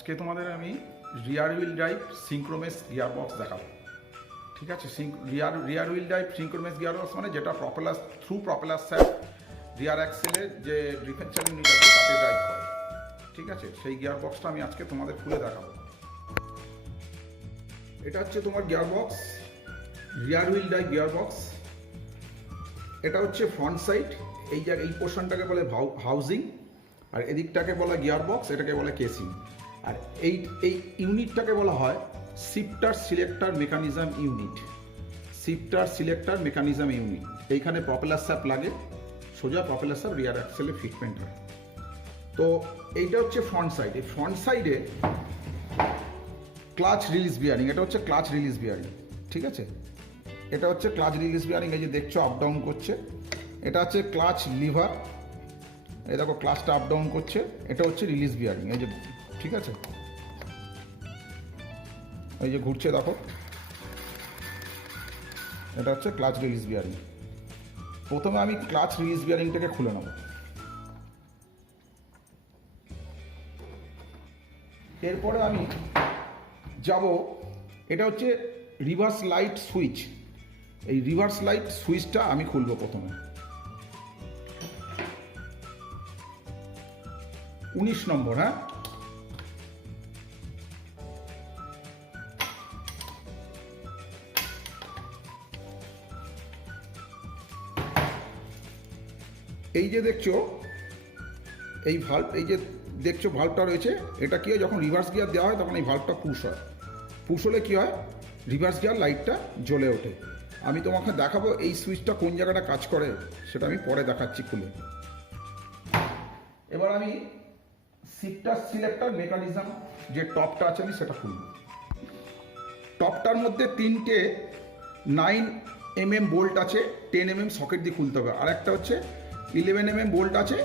আজকে তোমাদের আমি রিয়ার হুইল ড্রাইভ সিঙ্ক্রোমেস গিয়ারবক্স দেখাবো। ঠিক আছে, রিয়ার হুইল ড্রাইভ সিঙ্ক্রোমেস গিয়ারবক্স মানে যেটা প্রপেলার থ্রু প্রপেলার স্যাপ রিয়ার অ্যাক্সেলের যে ডিফারেন্সিয়াল ইউনিট আছে তাতে ড্রাইভ করে। ঠিক আছে, সেই গিয়ারবক্সটা আমি আজকে তোমাদের খুলে দেখাবো। এটা হচ্ছে তোমার গিয়ারবক্স, রিয়ার হুইল ড্রাইভ গিয়ারবক্স। এটা হচ্ছে ফ্রন্ট সাইড, এই জায়গায় এই পোর্শনটাকে বলে হাউজিং, আর এদিকটাকে বলা গিয়ারবক্স, এটাকে বলে কেসিং। আর এই ইউনিটটাকে বলা হয় shifter selector mechanism unit. Shifter selector mechanism unit. এইখানে প্রপেলার স্যাপ লাগে, সোজা প্রপেলার স্যাপ রিয়ার অ্যাক্সেলে ফিটমেন্ট হয়। তো এইটা হচ্ছে ফ্রন্ট সাইড। এই ফ্রন্ট সাইডে ক্লাচ রিলিজ বিয়ারিং, এটা হচ্ছে ক্লাচ রিলিজ বিয়ারিং। ঠিক আছে, এটা হচ্ছে ক্লাচ রিলিজ বিয়ারিং, এই যে দেখছো আপ ডাউন করছে। এটা হচ্ছে ক্লাচ লিভার, এই দেখো ক্লাচটা আপ ডাউন করছে। এটা হচ্ছে রিলিজ বিয়ারিং, এই যে ঠিক আছে, এই যে ঘুরছে দেখো, এটা হচ্ছে ক্লাচ রিলিজ বিয়ারিং। প্রথমে আমি ক্লাচ রিলিজ বিয়ারিংটাকে খুলে নেব। এরপরে আমি যাব, এটা হচ্ছে রিভার্স লাইট সুইচ। এই রিভার্স লাইট সুইচটা আমি খুলবো প্রথমে। 19 নম্বর, হ্যাঁ, এই যে দেখছো এই ভাল্ব, এই যে দেখছো ভাল্বটা রয়েছে, এটা কি হয় যখন রিভার্স গিয়ার দেওয়া হয় তখন এই ভাল্বটা পুশ হয়। পুশ হলে কি হয়, রিভার্স গিয়ার লাইটটা জ্বলে ওঠে। আমি তোমাকে দেখাবো এই সুইচটা কোন জায়গাটা কাজ করে, সেটা আমি পরে দেখাচ্ছি খুলে। এবার আমি শিফটার সিলেক্টর মেকানিজম যে টপটা আছে আমি সেটা খুলব। টপটার মধ্যে 3টে 9mm বোল্ট আছে, 10mm সকেট দিয়ে খুলতে হবে। আর একটা হচ্ছে 11mm বোল্ট আছে,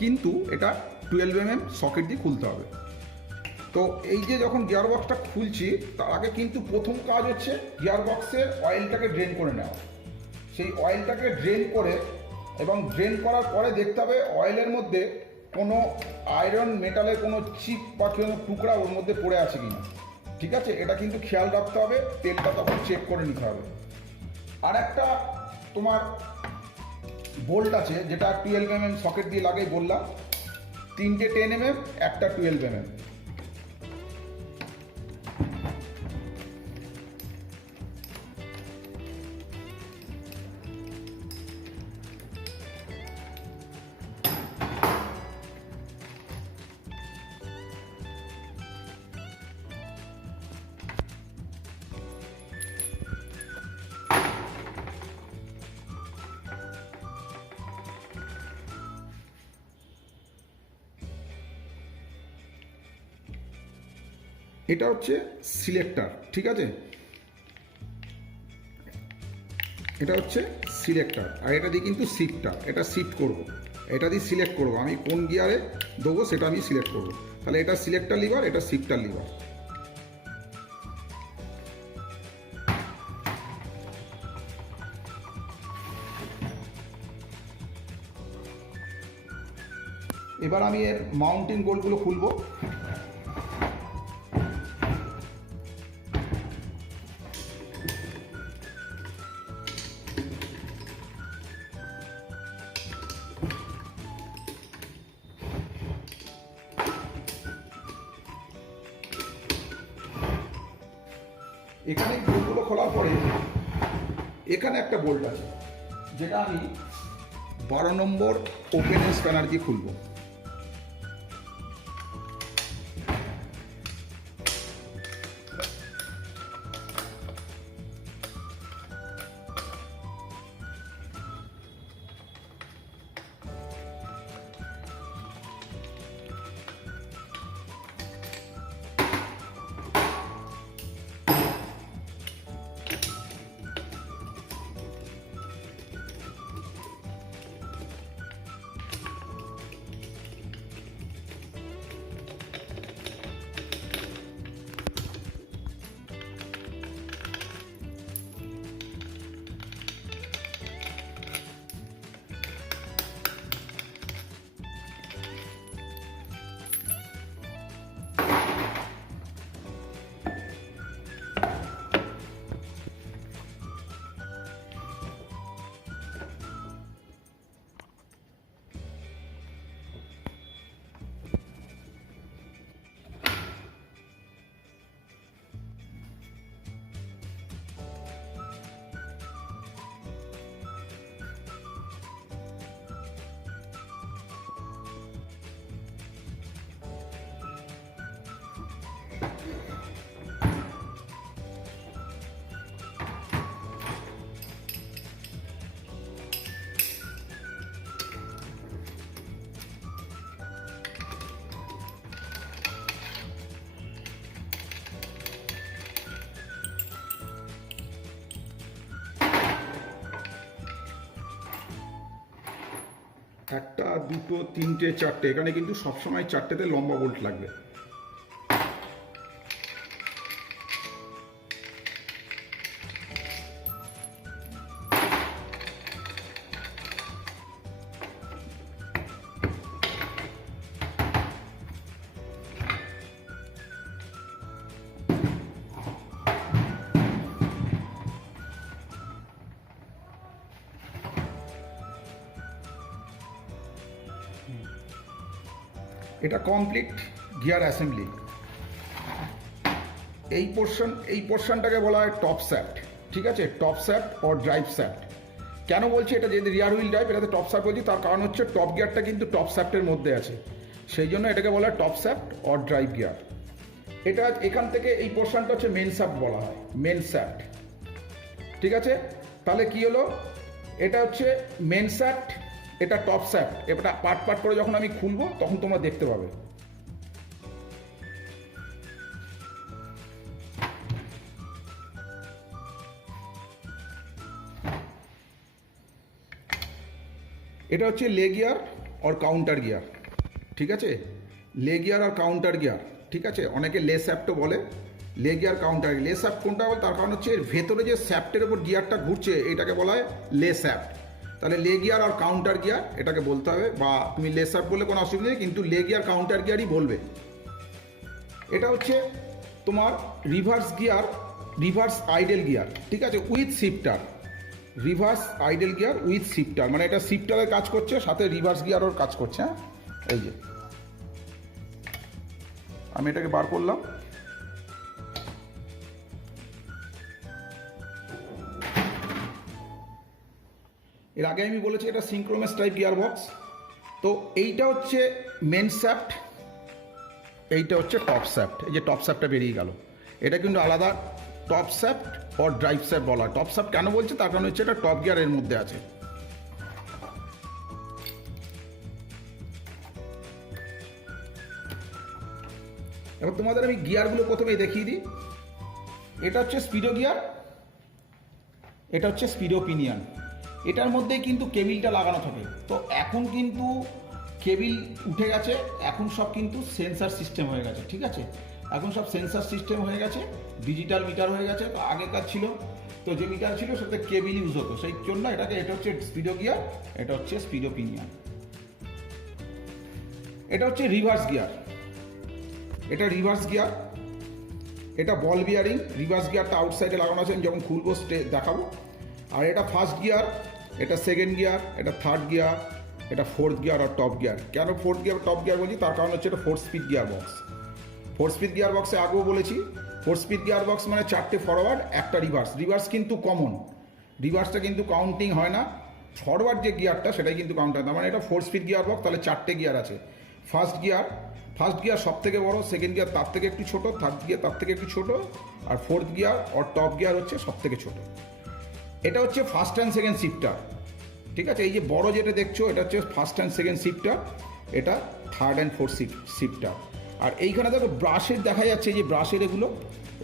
কিন্তু এটা 12mm সকেট দিয়ে খুলতে হবে। তো এই যে যখন গিয়ারবক্সটা খুলছি তার আগে কিন্তু প্রথম কাজ হচ্ছে গিয়ারবক্সের অয়েলটাকে ড্রেন করে নেওয়া। সেই অয়েলটাকে ড্রেন করে, এবং ড্রেন করার পরে দেখতে হবে অয়েলের মধ্যে কোনো আয়রন মেটালের কোনো চিপ বা কোনো টুকরা ওর মধ্যে পড়ে আছে কিনা। ঠিক আছে, এটা কিন্তু খেয়াল রাখতে হবে, তেলটা তখন চেক করে নিতে হবে। আর একটা তোমার বোল্ট আছে যেটা 12mm সকেট দিয়ে লাগাই বললাম, 3টে 10mm, একটা 12mm। এটা হচ্ছে সিলেক্টর, ঠিক আছে, এটা হচ্ছে সিলেক্টর। আর এটা দিয়ে কিন্তু শিফটার, এটা শিফট করব, এটা দিয়ে সিলেক্ট করব আমি কোন গিয়ারে দেবো সেটা আমি সিলেক্ট করব। তাহলে এটা সিলেক্টর লিভার, এটা শিফটার লিভার। এবার আমি এর মাউন্টিং বোল্টগুলো খুলবো। এখানে বোল্টগুলো খোলার পরে এখানে একটা বোল্ট আছে যেটা আমি 12 নম্বর ওপেন স্প্যানার দিয়ে খুলবো। একটা, দুটো, তিনটে, চারটে, এখানে কিন্তু সবসময় চারটেতে লম্বা বোল্ট লাগবে। এটা কমপ্লিট গিয়ার অ্যাসেম্বলি। এই পোর্শনটাকে বলা হয় টপ স্যাফট, ঠিক আছে, top shaft or drive shaft. কেন বলছি এটা, যদি রিয়ার হুইল ড্রাইভ এটাতে টপ স্যাফট বলছি, তার কারণ হচ্ছে টপ গিয়ারটা কিন্তু টপ স্যাফটের মধ্যে আছে, সেই জন্য এটাকে বলা হয় top shaft or drive gear. এটা এখান থেকে এই পোর্শনটা হচ্ছে মেন স্যাফট বলা হয়, মেন স্যাফট, ঠিক আছে। তাহলে কি হলো, এটা হচ্ছে মেন স্যাফট, এটা টপ স্যাফট। এটা পার্ট পার্ট করে যখন আমি খুলবো তখন তোমরা দেখতে পাবে। এটা হচ্ছে লে গিয়ার আর কাউন্টার গিয়ার, ঠিক আছে, লে গিয়ার আর কাউন্টার গিয়ার, ঠিক আছে। অনেকে লে স্যাফটও বলে, লে গিয়ার কাউন্টার। লে স্যাফট কোনটা বলে, তার কারণ হচ্ছে এর ভেতরে যে স্যাফটের ওপর গিয়ারটা ঘুরছে এটাকে বলা হয় লে স্যাফট। তাহলে লে গিয়ার আর কাউন্টার গিয়ার এটাকে বলতে হবে, বা তুমি লে স্যাফট বললে কোনো অসুবিধা নেই, কিন্তু লে গিয়ার কাউন্টার গিয়ারই বলবে। এটা হচ্ছে তোমার reverse gear, reverse idle gear, ঠিক আছে, with shifter. Reverse idle gear with shifter, মানে এটা শিফটারের কাজ করছে সাথে রিভার্স গিয়ারও কাজ করছে। হ্যাঁ, এই যে আমি এটাকে বার করলাম। এর আগে আমি বলেছি এটা সিঙ্ক্রোনাস টাইপ গিয়ার বক্স। তো এইটা হচ্ছে মেন স্যাফট, এইটা হচ্ছে টপ স্যাফট। এই যে টপ স্যাফটটা বেরিয়ে গেল, এটা কিন্তু আলাদা top shaft or drive shaft বলা। টপ স্যাফট কেন বলছে, তার কারণ হচ্ছে এটা টপ গিয়ারের মধ্যে আছে। এবার তোমাদের আমি গিয়ারগুলো প্রথমে দেখিয়ে দিই। এটা হচ্ছে স্পিডো গিয়ার, এটা হচ্ছে স্পিডো পিনিয়ন। এটার মধ্যেই কিন্তু কেবিলটা লাগানো থাকে। তো এখন কিন্তু কেবিল উঠে গেছে, এখন সব কিন্তু সেন্সার সিস্টেম হয়ে গেছে, ঠিক আছে। এখন সব সেন্সার সিস্টেম হয়ে গেছে, ডিজিটাল মিটার হয়ে গেছে। তো আগেকার ছিল, তো যে মিটার ছিল সেটা কেবিল ইউজ হতো, সেই জন্য এটাকে, এটা হচ্ছে স্পিডো গিয়ার, এটা হচ্ছে স্পিডো পিনিয়ন। এটা হচ্ছে রিভার্স গিয়ার, এটা রিভার্স গিয়ার, এটা বল বিয়ারিং। রিভার্স গিয়ারটা আউটসাইডে লাগানো আছে, যখন খুলবো দেখাবো। আর এটা ফার্স্ট গিয়ার, এটা সেকেন্ড গিয়ার, এটা থার্ড গিয়ার, এটা ফোর্থ গিয়ার আর টপ গিয়ার। কেন ফোর্থ গিয়ার টপ গিয়ার বলছি, তার কারণ হচ্ছে এটা 4 speed gear box. 4 speed gear বক্সে আগেও বলেছি, 4 স্পিড গিয়ার বক্স মানে 4টে ফরওয়ার্ড, একটা রিভার্স। রিভার্স কিন্তু কমন, রিভার্সটা কিন্তু কাউন্টিং হয় না, ফরওয়ার্ড যে গিয়ারটা সেটাই কিন্তু কাউন্ট হয়। তার মানে এটা 4 স্পিড গিয়ার বক্স, তাহলে 4টে গিয়ার আছে। ফার্স্ট গিয়ার সব থেকে বড়, সেকেন্ড গিয়ার তার থেকে একটু ছোট, থার্ড গিয়ার তার থেকে একটু ছোট, আর ফোর্থ গিয়ার আর টপ গিয়ার হচ্ছে সব থেকে ছোট। এটা হচ্ছে ফার্স্ট অ্যান্ড সেকেন্ড শিফটার, ঠিক আছে। এই যে বড় যেটা দেখছো এটা হচ্ছে ফার্স্ট অ্যান্ড সেকেন্ড শিফটার, এটা থার্ড অ্যান্ড ফোর্থ শিফটার। আর এইখানে দেখো ব্রাশের দেখা যাচ্ছে, এই যে ব্রাশের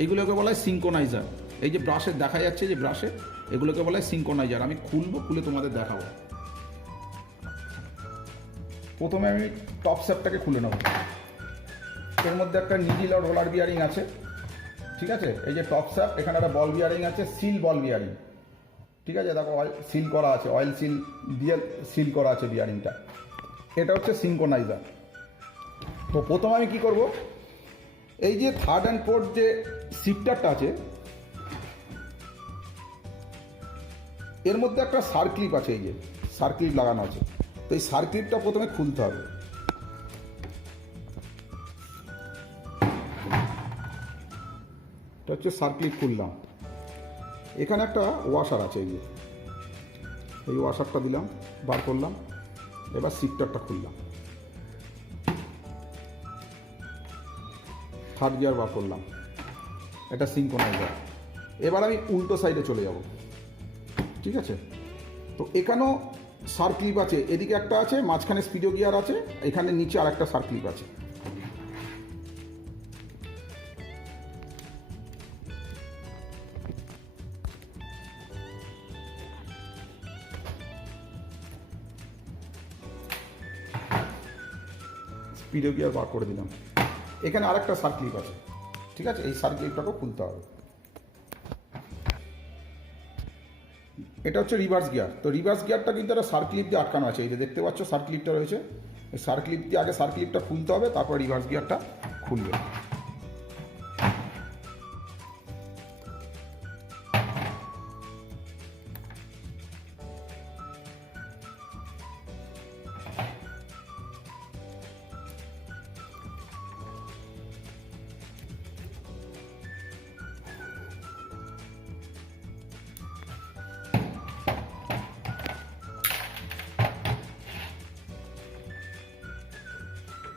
এইগুলোকে বলা হয় সিঙ্কোনাইজার। এই যে ব্রাশের দেখা যাচ্ছে, যে ব্রাশের এগুলোকে বলা হয় সিঙ্কোনাইজার। আমি খুলে তোমাদের দেখাবো। প্রথমে আমি টপ স্যাপটাকে খুলে নেব। এর মধ্যে একটা নিডিল আর রোলার বিয়ারিং আছে, ঠিক আছে। এই যে টপ স্যাপ, এখানে একটা বল বিয়ারিং আছে, সিল বল বিয়ারিং, ঠিক আছে। দেখো অয়েল সিল করা আছে, অয়েল সিল দিয়ে সিল করা আছে বিয়ারিংটা। এটা হচ্ছে সিঙ্কোনাইজার। তো প্রথমে আমি কি করব, এই যে থার্ড অ্যান্ড ফোর্থ যে শিফটারটা আছে এর মধ্যে একটা সার্ক্লিপ আছে, এই যে সার্ক্লিপ লাগানো আছে। তো এই সার্ক্লিপটা প্রথমে খুলতে হবে। এটা হচ্ছে সার্ক্লিপ খুললাম। এখানে একটা ওয়াশার আছে, এই ওয়াশারটা দিলাম, বার করলাম। এবার শিফটারটা খুললাম, থার্ড গিয়ার বার করলাম, এটা সিঙ্কোনাইজার। এবার আমি উল্টো সাইডে চলে যাব, ঠিক আছে। তো এখানেও সার্ক্লিপ আছে, এদিকে একটা আছে, মাঝখানে স্পিডো গিয়ার আছে, এখানে নিচে আর একটা সার্ক্লিপ আছে। স্পিডো গিয়ার বার করে দিলাম। এখানে আরেকটা সার্ক্লিপ আছে, ঠিক আছে, এই সার্ক্লিপটাকেও খুলতে হবে। এটা হচ্ছে রিভার্স গিয়ার। তো রিভার্স গিয়ারটা কিন্তু একটা সার্ক্লিপ দিয়ে আটকানো আছে, এই যে দেখতে পাচ্ছ সার্ক্লিপটা রয়েছে, এই সার্ক্লিপ দিয়ে আগে সার্ক্লিপটা খুলতে হবে, তারপর রিভার্স গিয়ারটা খুলবে।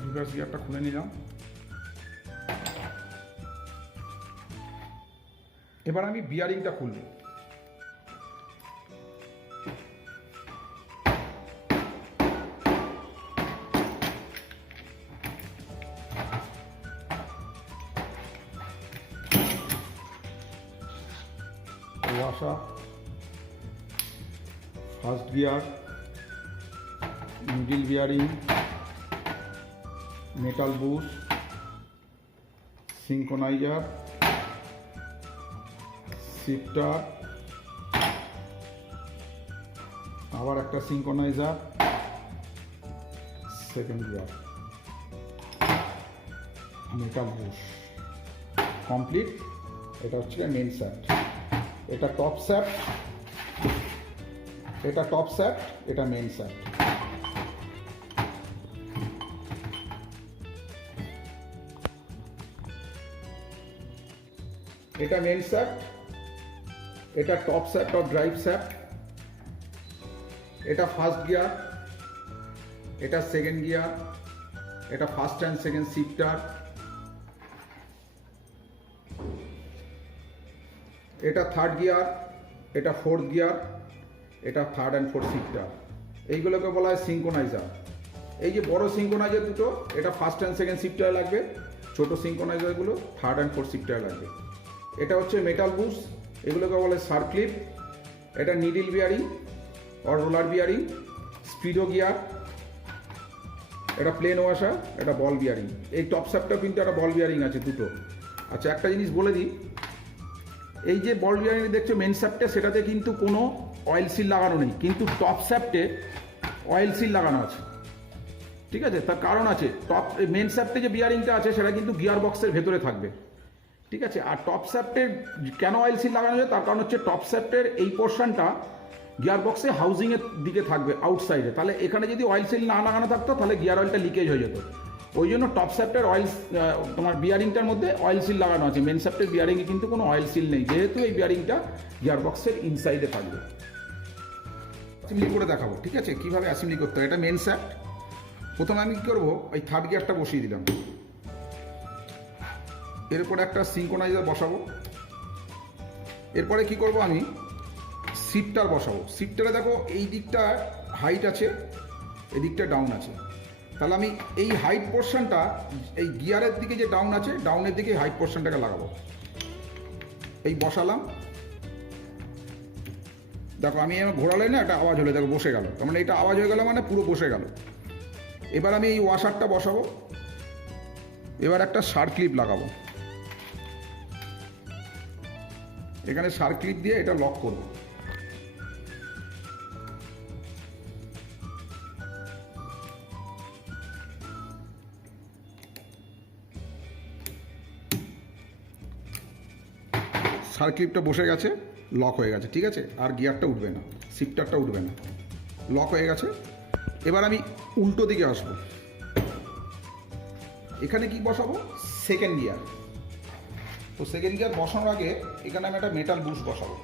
রিভার্স গিয়ারটা খুলে নিলাম। এবার আমি বিয়ারিংটা খুলব। Washer, first gear, middle bearing, metal bush, synchronizer, shifter, আবার একটা synchronizer, second gear, metal bush, complete. এটা হচ্ছে মেন স্যাট, এটা টপ স্যাট, এটা টপ স্যাট, এটা মেন স্যাট। এটা মেন স্যাট, এটা টপ স্যাট অর ড্রাইভ স্যাট, এটা ফার্স্ট গিয়ার, এটা সেকেন্ড গিয়ার, এটা ফার্স্ট অ্যান্ড সেকেন্ড শিফটার, এটা থার্ড গিয়ার, এটা ফোর্থ গিয়ার, এটা থার্ড অ্যান্ড ফোর্থ শিফটার। এইগুলোকে বলা হয় সিঙ্কোনাইজার। এই যে বড় সিঙ্কোনাইজার দুটো, এটা ফার্স্ট অ্যান্ড সেকেন্ড শিফটারে লাগবে, ছোট সিঙ্কোনাইজারগুলো থার্ড অ্যান্ড ফোর্থ শিফটারে লাগবে। এটা হচ্ছে মেটাল বুশ, এগুলোকে বলে সার্ক্লিপ। এটা needle bearing or roller bearing, Speedo gear, এটা প্লেন ওয়াশার, এটা বল বিয়ারিং। এই টপ স্যাপটা কিন্তু একটা বল বিয়ারিং আছে দুটো। আচ্ছা, একটা জিনিস বলে দিই, এই যে বল বিয়ারিং দেখছো মেন স্যাপটে, সেটাতে কিন্তু কোনো অয়েল সিল লাগানো নেই, কিন্তু টপ স্যাপটে অয়েল সিল লাগানো আছে, ঠিক আছে। তার কারণ আছে, টপ মেন স্যাপটে যে বিয়ারিংটা আছে সেটা কিন্তু গিয়ার বক্সের ভেতরে থাকবে, ঠিক আছে। আর টপ স্যাপ্টের কেন অয়েল সিল লাগানো যায়, তার কারণ হচ্ছে টপ স্যাপ্টের এই পোর্শনটা গিয়ার বক্সে হাউজিংয়ের দিকে থাকবে, আউটসাইডে। তাহলে এখানে যদি অয়েল সিল না লাগানো থাকতো তাহলে গিয়ার অয়েলটা লিকেজ হয়ে যেত। ওই জন্য টপ স্যাপ্টের অয়েল, তোমার বিয়ারিংটার মধ্যে অয়েল সিল লাগানো আছে। মেন স্যাপ্টের বিয়ারিংয়ে কিন্তু কোনো অয়েল সিল নেই, যেহেতু এই বিয়ারিংটা গিয়ার বক্সের ইনসাইডে থাকবে। অ্যাসেম্বলি করে দেখাবো, ঠিক আছে, কীভাবে অ্যাসেম্বলি করতে হয়। এটা মেন স্যাপ্ট। প্রথমে আমি কী করবো, ওই থার্ড গিয়ারটা বসিয়ে দিলাম, এরপরে একটা সিঙ্কোনাইজার বসাবো। এরপরে কি করব, আমি শিফটার বসাবো। শিফটারে দেখো এই দিকটা হাইট আছে, এদিকটা ডাউন আছে। তাহলে আমি এই হাইট পোর্শনটা, এই গিয়ারের দিকে যে ডাউন আছে, ডাউনের দিকে হাইট পোর্শনটাকে লাগাবো। এই বসালাম, দেখো আমি ঘোরালে না একটা আওয়াজ হলে, দেখো বসে গেল, তার মানে এটা আওয়াজ হয়ে গেল মানে পুরো বসে গেল। এবার আমি এই ওয়াশারটা বসাবো, এবার একটা সার্ক্লিপ লাগাবো, এখানে সার্ক্লিপ দিয়ে এটা লক করব। সার্ক্লিপটা বসে গেছে, লক হয়ে গেছে, ঠিক আছে। আর গিয়ারটা উঠবে না, শিফটারটা উঠবে না, লক হয়ে গেছে। এবার আমি উল্টো দিকে আসবো, এখানে কি বসাবো, সেকেন্ড গিয়ার। তো সেকেন্ড গিয়ার বসানোর আগে এখানে আমি একটা মেটাল বুশ বসাবো।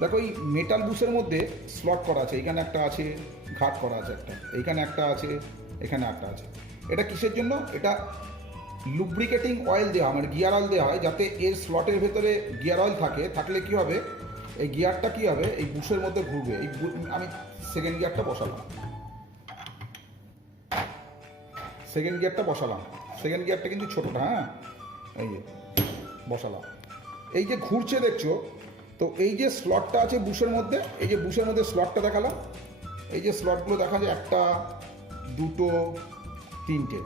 দেখো এই মেটাল বুশের মধ্যে স্লট করা আছে, এখানে একটা আছে, ঘাট করা আছে একটা, এইখানে একটা আছে, এখানে একটা আছে। এটা কিসের জন্য, এটা লুব্রিকেটিং অয়েল দেওয়া, মানে গিয়ার অয়েল দেওয়া হয়, যাতে এর স্লটের ভেতরে গিয়ার অয়েল থাকলে কি হবে, এই গিয়ারটা কি হবে, এই বুশের মধ্যে ঘুরবে। এই আমি সেকেন্ড গিয়ারটা বসালাম, সেকেন্ড গিয়ারটা বসালাম। সেকেন্ড গিয়ারটা কিন্তু ছোটোটা, হ্যাঁ, এই যে বসালাম। এই যে ঘুরছে দেখছো, তো এই যে স্লটটা আছে বুশের মধ্যে, এই যে বুশের মধ্যে স্লটটা দেখালাম, এই যে স্লটগুলো দেখা যায়, একটা, দুটো, তিনটে,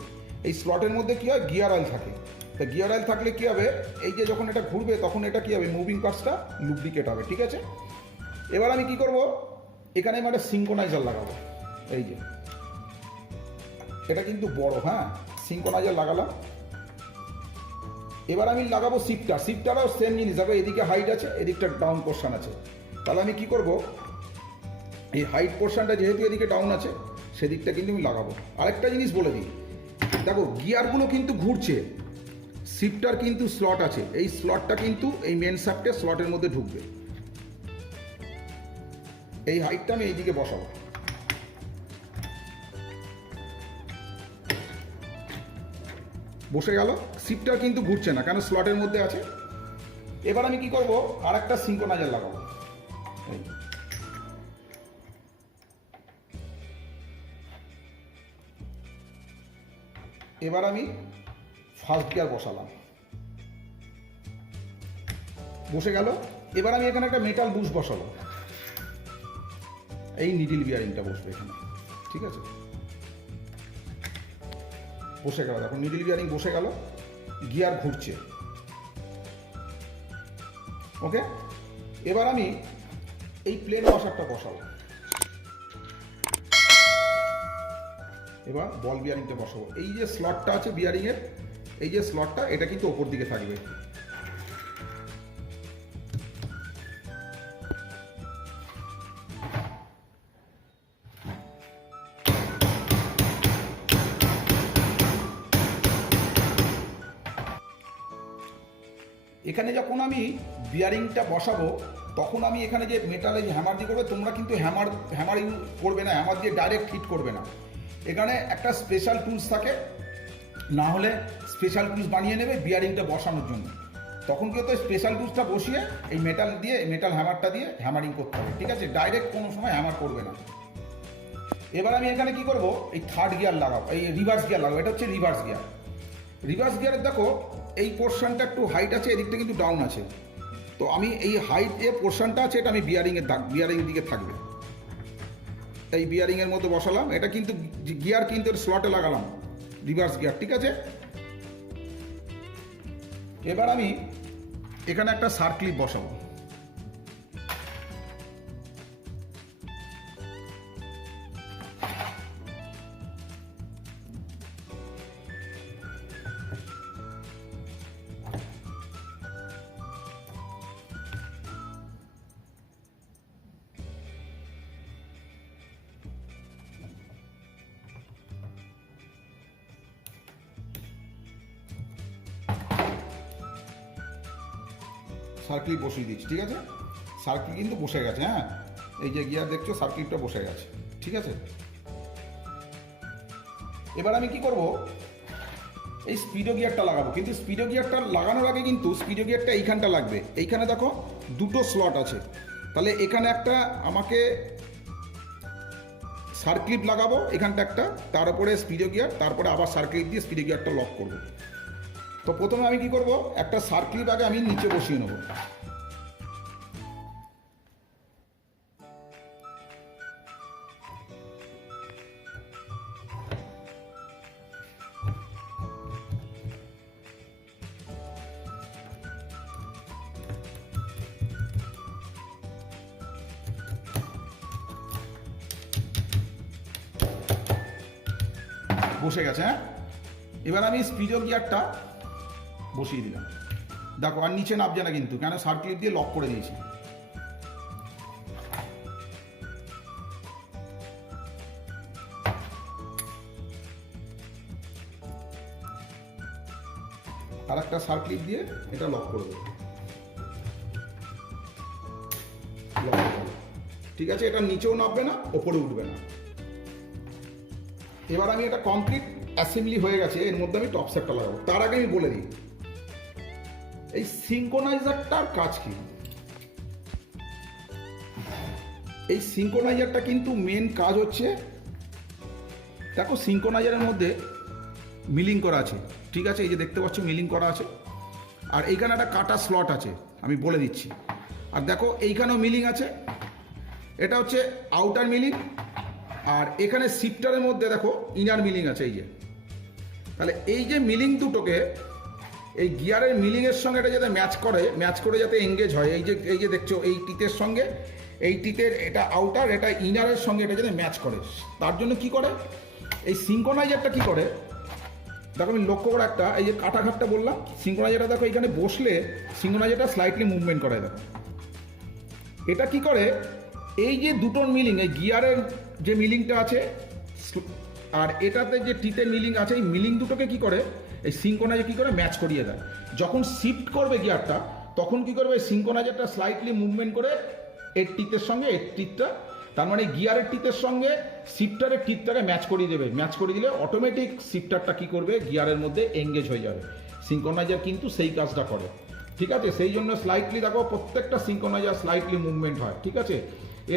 এই স্লটের মধ্যে কী হয়, গিয়ার অয়েল থাকে। তা গিয়ার অয়েল থাকলে কী হবে, এই যে যখন এটা ঘুরবে তখন এটা কী হবে, মুভিং পার্টসটা লুব্রিকেট হবে, ঠিক আছে। এবার আমি কি করব, এখানে আমি একটা সিঙ্কোনাইজার লাগাবো। এই যে এটা কিন্তু বড়, হ্যাঁ, সিঙ্কোনাইজার লাগালাম। এবার আমি লাগাবো শিফটার। শিফটারও সেম জিনিস, দেখো এদিকে হাইট আছে, এদিকটা ডাউন পোর্শন আছে। তাহলে আমি কি করব, এই হাইট পোর্শনটা যেহেতু এদিকে ডাউন আছে, সেদিকটা কিন্তু আমি লাগাবো। আরেকটা জিনিস বলে দিই, দেখো গিয়ারগুলো কিন্তু ঘুরছে, শিফটার কিন্তু স্লট আছে, এই স্লটটা কিন্তু এই মেন শাফটের স্লটের মধ্যে ঢুকবে। এই হাইটটা আমি এইদিকে বসাবো। বসে গেল, শিফটার কিন্তু ঘুরছে না, কেন স্লটের মধ্যে আছে। এবার আমি কি করব, আর একটা সিঙ্কোনাইজার লাগাবো। এবার আমি ফার্স্ট গিয়ার বসালাম, বসে গেল। এবার আমি এখানে একটা মেটাল বুশ বসাবো, এই নিডল বিয়ারিংটা বসবে এখানে, ঠিক আছে। বসে গেল, দেখো নিডল বিয়ারিং বসে গেল, গিয়ার ঘুরছে, ওকে। এবার আমি এই প্লেন ওয়াশারটা বসাবো, এবার বল বিয়ারিংটা বসাবো। এই যে স্লটটা আছে বিয়ারিংয়ের, এই যে স্লটটা, এটা কিন্তু ওপর দিকে থাকবে। এখানে যখন আমি বিয়ারিংটা বসাবো, তখন আমি এখানে যে মেটালে যে হ্যামার দিয়ে করবে, তোমরা কিন্তু হ্যামার ইউজ করবে না, হ্যামার দিয়ে ডাইরেক্ট হিট করবে না। এখানে একটা স্পেশাল টুলস থাকে, না হলে স্পেশাল টুলস বানিয়ে নেবে বিয়ারিংটা বসানোর জন্য। তখন কিন্তু স্পেশাল টুলসটা বসিয়ে এই মেটাল হ্যামারটা দিয়ে হ্যামারিং করতে হবে, ঠিক আছে। ডাইরেক্ট কোনো সময় হ্যামার করবে না। এবার আমি এখানে কি করব, এই থার্ড গিয়ার লাগাবো, এই রিভার্স গিয়ার লাগাবো। এটা হচ্ছে রিভার্স গিয়ার। রিভার্স গিয়ারের দেখো এই পোর্শনটা একটু হাইট আছে, এদিকটা কিন্তু ডাউন আছে। তো আমি এই হাইট যে পোর্শনটা আছে, এটা আমি বিয়ারিংয়ের দিকে থাকবে, এই বিয়ারিংয়ের মধ্যে বসালাম। এটা কিন্তু গিয়ার কিন্তু স্লটে লাগালাম, রিভার্স গিয়ার, ঠিক আছে। এবার আমি এখানে একটা সার্ক্লিপ বসাবো। সার্কিট বসিয়ে দিচ্ছি, ঠিক আছে। সার্কিট কিন্তু বসে গেছে, হ্যাঁ, এই যে গিয়ার দেখছো, সার্কিটটা বসে গেছে, ঠিক আছে। এবার আমি কি করব, এই স্পিডো গিয়ারটা লাগাবো। কিন্তু স্পিডো গিয়ারটা লাগানোর আগে কিন্তু স্পিডো গিয়ারটা এইখানটা লাগবে। এইখানে দেখো দুটো স্লট আছে, তাহলে এখানে একটা আমাকে সার্কিট লাগাবো, এখানটা একটা, তারপরে স্পিডো গিয়ার, তারপরে আবার সার্কিট দিয়ে স্পিডো গিয়ারটা লক করব। তো প্রথমে আমি কি করব, একটা সার্কিট আগে আমি নিচে বসিয়ে নেব। বসে গেছে, হ্যাঁ। এবার আমি স্পিডো গিয়ারটা বসিয়ে দিলাম, দেখো আর নিচে নামছে না কিন্তু, কেন সার্কিট দিয়ে লক করে দিয়েছি। আর একটা সার্কিট দিয়ে এটা লক করে দেবো, ঠিক আছে। এটা নিচেও নামবে না, ওপরে উঠবে না। এবার আমি এটা কমপ্লিট অ্যাসেম্বলি হয়ে গেছে, এর মধ্যে আমি টপ সেটটা লাগাবো। তার আগে আমি বলে দিই এই সিঙ্কোনাইজারটার কাজ কি। এই সিঙ্কোনাইজারটা কিন্তু মেন কাজ হচ্ছে, দেখো সিঙ্কোনাইজারের মধ্যে মিলিং করা আছে, ঠিক আছে, এই যে দেখতে পাচ্ছ মিলিং করা আছে। আর এইখানে একটা কাটা স্লট আছে, আমি বলে দিচ্ছি। আর দেখো এইখানেও মিলিং আছে, এটা হচ্ছে আউটার মিলিং, আর এখানে শিফটারের মধ্যে দেখো ইনার মিলিং আছে এই যে। তাহলে এই যে মিলিং দুটোকে এই গিয়ারের মিলিংয়ের সঙ্গে এটা যাতে ম্যাচ করে যাতে এঙ্গেজ হয়, এই যে দেখছো এই টিতের সঙ্গে এই টিতের এটা আউটার, এটা ইনারের সঙ্গে এটা যাতে ম্যাচ করে, তার জন্য কি করে এই সিঙ্ক্রোনাইজারটা কি করে দেখো, আমি লক্ষ্য করে একটা এই যে কাটাঘাটটা বললাম, সিঙ্ক্রোনাইজারটা দেখো এখানে বসলে সিঙ্ক্রোনাইজারটা স্লাইটলি মুভমেন্ট করে দেখো। এটা কি করে এই যে দুটোর মিলিং, এই গিয়ারের যে মিলিংটা আছে আর এটাতে যে টিতের মিলিং আছে, এই মিলিং দুটোকে কি করে এই সিঙ্ক্রোনাইজার কি করে ম্যাচ করিয়ে দেয়। যখন শিফট করবে গিয়ারটা তখন কি করবে এই সিঙ্ক্রোনাইজারটা স্লাইটলি মুভমেন্ট করে এর টিতের সঙ্গে এর টিতটা, তার মানে গিয়ারের টিতের সঙ্গে শিফটারের টিতটাকে ম্যাচ করিয়ে দেবে। ম্যাচ করিয়ে দিলে অটোমেটিক শিফটারটা কি করবে গিয়ারের মধ্যে এঙ্গেজ হয়ে যাবে। সিঙ্ক্রোনাইজার কিন্তু সেই কাজটা করে, ঠিক আছে। সেই জন্য স্লাইটলি দেখো প্রত্যেকটা সিঙ্ক্রোনাইজার স্লাইটলি মুভমেন্ট হয়, ঠিক আছে।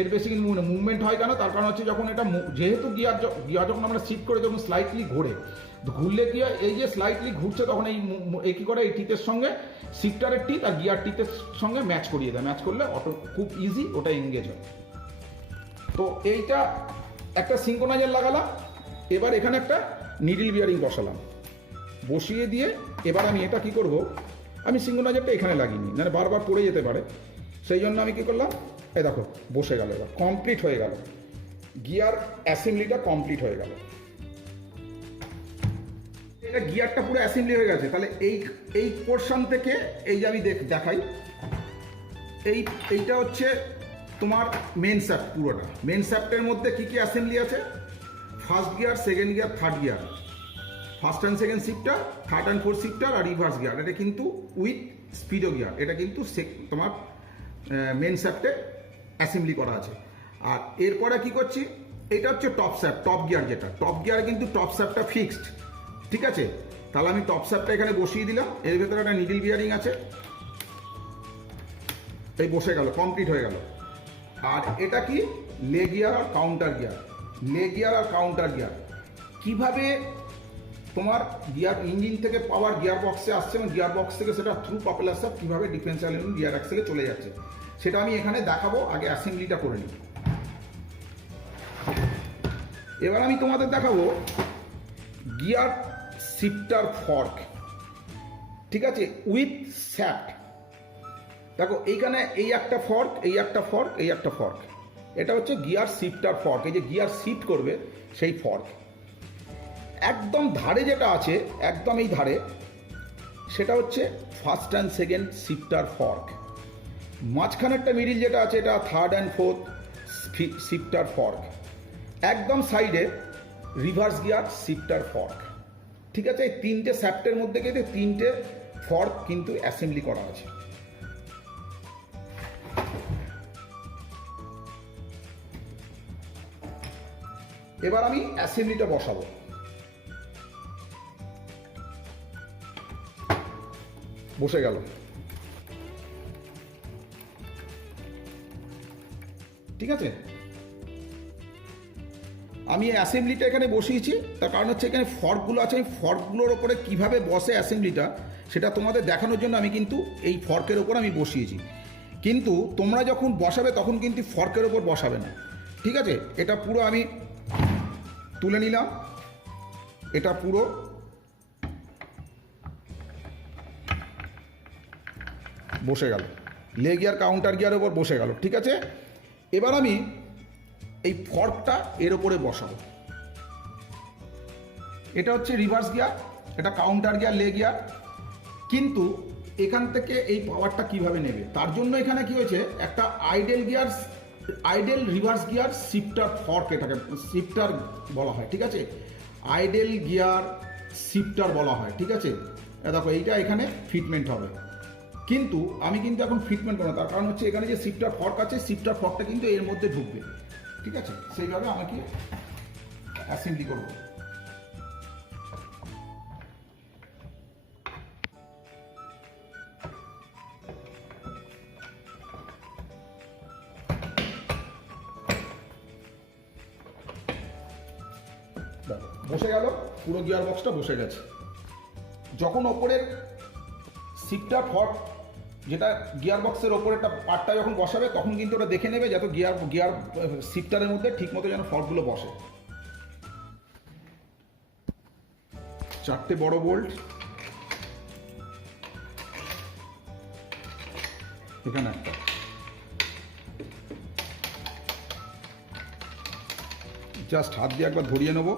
এর বেশি কিন্তু মুভমেন্ট হয় কেন, তার কারণ হচ্ছে যখন এটা যেহেতু গিয়ার যখন আমরা শিফট করে যখন স্লাইটলি ঘুরলে কি হয় এই যে স্লাইটলি ঘুরছে তখন এই কি করে এই টিতের সঙ্গে শিফটারের টিত আর গিয়ার টিতের সঙ্গে ম্যাচ করিয়ে দেয়। ম্যাচ করলে অটো খুব ইজি ওটা এঙ্গেজ হয়। তো এইটা একটা সিঙ্ক্রোনাইজার লাগালাম, এবার এখানে একটা নিডল বিয়ারিং বসালাম, বসিয়ে দিয়ে এবার আমি এটা কি করব, আমি সিঙ্ক্রোনাইজারটা এখানে লাগিয়ে নিই, মানে বারবার পড়ে যেতে পারে, সেই জন্য আমি কি করলাম এই দেখো বসে গেল, এবার কমপ্লিট হয়ে গেল, গিয়ার অ্যাসেম্বলিটা কমপ্লিট হয়ে গেল। এটা গিয়ারটা পুরো অ্যাসেম্বলি হয়ে গেছে। তাহলে এই পোর্শন থেকে এই যে আমি দেখাই, এইটা হচ্ছে তোমার মেন শ্যাফট, পুরোটা মেন শ্যাফটের মধ্যে কি কি অ্যাসেম্বলি আছে, first gear, second gear, third gear, first and second shifter, third and fourth shifter আর রিভার্স গিয়ার, এটা কিন্তু উইথ স্পিডো গিয়ার, এটা কিন্তু তোমার মেন শ্যাফটে অ্যাসেম্বলি করা আছে। আর এরপরে কি করছি, এটা হচ্ছে টপ শ্যাফট, টপ গিয়ার, যেটা টপ গিয়ার কিন্তু টপ শ্যাফটটা ফিক্সড, ঠিক আছে। তাহলে আমি টপ শ্যাফটটা এখানে বসিয়ে দিলাম, এর ভেতরে একটা নিডল বিয়ারিং আছে, এই বসে গেল, কমপ্লিট হয়ে গেল। আর এটা কি লে গিয়ার আর কাউন্টার গিয়ার, লে গিয়ার আর কাউন্টার গিয়ার কিভাবে তোমার গিয়ার ইঞ্জিন থেকে পাওয়ার গিয়ার বক্সে আসছে এবং গিয়ার বক্স থেকে সেটা থ্রু প্রপেলার শাফট কীভাবে ডিফারেন্সিয়াল ইউনিট গিয়ার অ্যাক্সেলে চলে যাচ্ছে সেটা আমি এখানে দেখাবো। আগে অ্যাসেম্বলিটা করে নিই। এবার আমি তোমাদের দেখাবো গিয়ার শিফটার ফর্ক, ঠিক আছে, উইথ শ্যাফট। দেখো এইখানে এই একটা ফর্ক, এই একটা ফর্ক, এই একটা ফর্ক, এটা হচ্ছে গিয়ার শিফটার ফর্ক, এই যে গিয়ার শিফট করবে সেই ফর্ক। একদম ধারে যেটা আছে, একদম এই ধারে, সেটা হচ্ছে first and second shifter fork. মাঝখানেরটা মিডিল যেটা আছে এটা third and fourth shifter fork. একদম সাইডে রিভার্স গিয়ার শিফটার ফর্ক, ঠিক আছে। এই তিনটে শ্যাফটের মধ্যে কিন্তু তিনটে ফর্ক কিন্তু অ্যাসেম্বলি করা আছে। এবার আমি অ্যাসেম্বলিটা বসাবো। বসে গেল, ঠিক আছে। আমি অ্যাসেম্বলিটা এখানে বসিয়েছি, তার কারণ হচ্ছে এখানে ফর্কগুলো আছে, এই ফর্কগুলোর ওপরে কীভাবে বসে অ্যাসেম্বলিটা সেটা তোমাদের দেখানোর জন্য আমি কিন্তু এই ফর্কের ওপর আমি বসিয়েছি। কিন্তু তোমরা যখন বসাবে তখন কিন্তু ফর্কের ওপর বসাবে না, ঠিক আছে। এটা পুরো আমি তুলে নিলাম, এটা পুরো বসে গেল, লে গিয়ার কাউন্টার গিয়ারের ওপর বসে গেল, ঠিক আছে। এবার আমি এই ফর্কটা এর ওপরে বসাবো। এটা হচ্ছে রিভার্স গিয়ার, এটা কাউন্টার গিয়ার, লে গিয়ার। কিন্তু এখান থেকে এই পাওয়ারটা কিভাবে নেবে, তার জন্য এখানে কি হয়েছে, একটা idle reverse gear shifter fork, এটাকে শিফটার বলা হয়, ঠিক আছে। আইডেল গিয়ার শিফটার বলা হয়, ঠিক আছে। দেখো এইটা এখানে ফিটমেন্ট হবে, কিন্তু আমি কিন্তু এখন ফিটমেন্ট করবো, তার কারণ হচ্ছে এখানে যে শিফটার ফর্ক আছে, শিফটার ফর্কটা কিন্তু এর মধ্যে ঢুকবে, ঠিক আছে। সেইভাবে আমাকে অ্যাসেম্বলি করবো। বসে গেল, পুরো গিয়ার বক্সটা বসে গেছে। যখন ওপরের শিফটার ফর্ক যেটা গিয়ার বক্সের ওপরেটা পার্টটা যখন বসাবে তখন কিন্তু ওটা দেখে নেবে যাতে গিয়ার শিফটারের মধ্যে ঠিকমতো যেন ফল্টগুলো বসে। 4টে বড় বোল্ট, এখানে একটা, জাস্ট হাত দিয়ে একবার ধরিয়ে নেবো।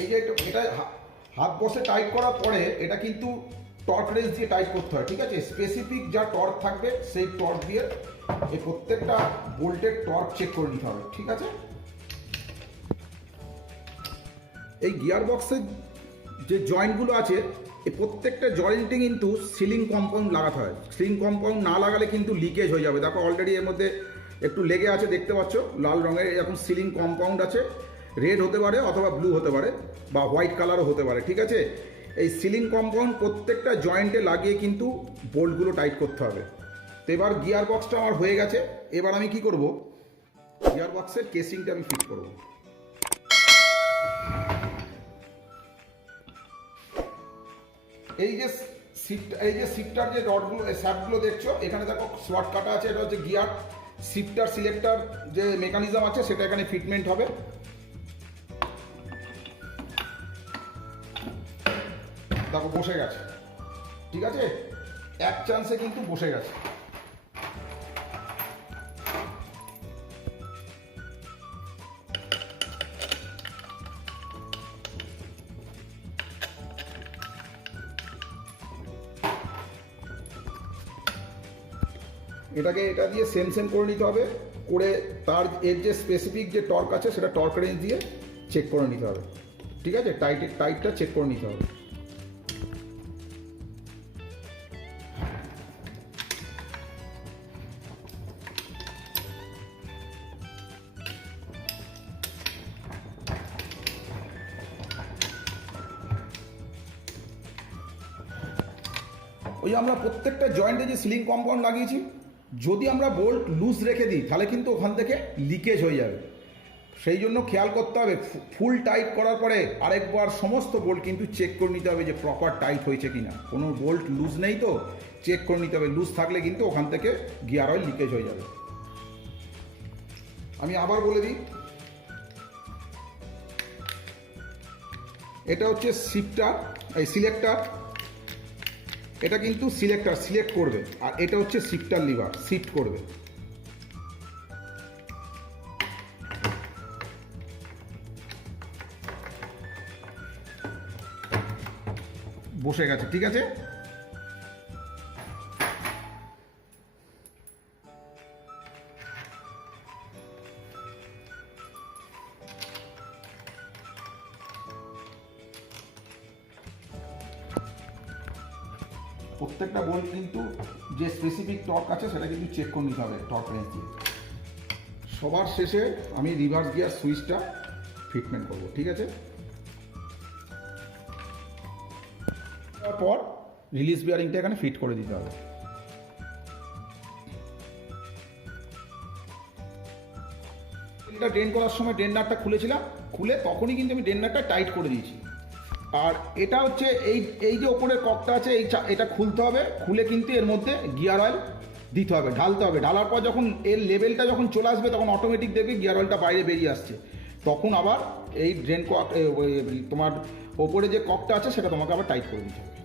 এই যে এটা হাত বসে টাইট করার পরে এটা কিন্তু টর্ক রেঞ্জ দিয়ে টাইট করতে হয়, ঠিক আছে? স্পেসিফিক যা টর্ক থাকবে সেই টর্ক দিয়ে এই প্রত্যেকটা বোল্টের টর্ক চেক করে নিতে হবে, ঠিক আছে? এই গিয়ার বক্সের যে জয়েন্টগুলো আছে এই প্রত্যেকটা জয়েন্টে কিন্তু সিলিং কম্পাউন্ড লাগাতে হয়। সিলিং কম্পাউন্ড না লাগালে কিন্তু লিকেজ হয়ে যাবে। দেখো অলরেডি এর মধ্যে একটু লেগে আছে, দেখতে পাচ্ছ লাল রঙের এরকম সিলিং কম্পাউন্ড আছে। রেড হতে পারে অথবা ব্লু হতে পারে বা হোয়াইট কালারও হতে পারে, ঠিক আছে? এই সিলিং কম্পাউন্ড প্রত্যেকটা জয়েন্টে লাগিয়ে কিন্তু বোল্টগুলো টাইট করতে হবে। তো এবার গিয়ার বক্সটা আমার হয়ে গেছে। এবার আমি কি করব, গিয়ার বক্সের কেসিংটা আমি ফিট করব। এই যে শিফটার যে রডগুলো শ্যাফটগুলো দেখছো, এখানে দেখো শর্ট কাটা আছে। এটা হচ্ছে গিয়ার শিফটার সিলেক্টার যে মেকানিজম আছে সেটা এখানে ফিটমেন্ট হবে। দেখো বসে গেছে, ঠিক আছে? এক চান্সে কিন্তু বসে গেছে। এটাকে এটা দিয়ে সেম করে নিতে হবে, করে তার এর যে স্পেসিফিক যে টর্ক আছে সেটা টর্ক রেঞ্জ দিয়ে চেক করে নিতে হবে, ঠিক আছে? টাইটটা চেক করে নিতে হবে। ওই আমরা প্রত্যেকটা জয়েন্টে যে সিলিং কম্পাউন্ড লাগিয়েছি, যদি আমরা বোল্ট লুজ রেখে দিই তাহলে কিন্তু ওখান থেকে লিকেজ হয়ে যাবে। সেই জন্য খেয়াল করতে হবে, ফুল টাইট করার পরে আরেকবার সমস্ত বোল্ট কিন্তু চেক করে নিতে হবে যে প্রপার টাইট হয়েছে কিনা। কোনো বোল্ট লুজ নেই তো চেক করে নিতে হবে। লুজ থাকলে কিন্তু ওখান থেকে গিয়ার অয়েল লিকেজ হয়ে যাবে। আমি আবার বলে দিই, এটা হচ্ছে শিফটার, এই সিলেক্টার, এটা কিন্তু সিলেক্টার সিলেক্ট করবে, আর এটা হচ্ছে শিফটার লিভার শিফট করবে। বসে গেছে, ঠিক আছে? প্রত্যেকটা বোল্ট কিন্তু যে স্পেসিফিক টর্ক আছে সেটা কিন্তু চেক করে নিতে হবে টর্ক রেঞ্জ দিয়ে। সবার শেষে আমি রিভার্স গিয়ার সুইচটা ফিটমেন্ট করব, ঠিক আছে? তারপর রিলিজ বিয়ারিংটা এখানে ফিট করে দিতে হবে। এটা ড্রেন করার সময় ড্রেন নাটটা খুলেছিলাম, খুলে তখনই কিন্তু আমি ড্রেন নাটটা টাইট করে দিয়েছি। আর এটা হচ্ছে এই যে ওপরের ককটা আছে এটা খুলতে হবে, খুলে কিন্তু এর মধ্যে গিয়ার অয়েল দিতে হবে, ঢালতে হবে। ঢালার পর যখন এর লেভেলটা যখন চলে আসবে তখন অটোমেটিক দেখবে গিয়ার অয়েলটা বাইরে বেরিয়ে আসছে। তখন আবার এই ড্রেন কক তোমার ওপরে যে ককটা আছে সেটা তোমাকে আবার টাইট করে দিতে হবে।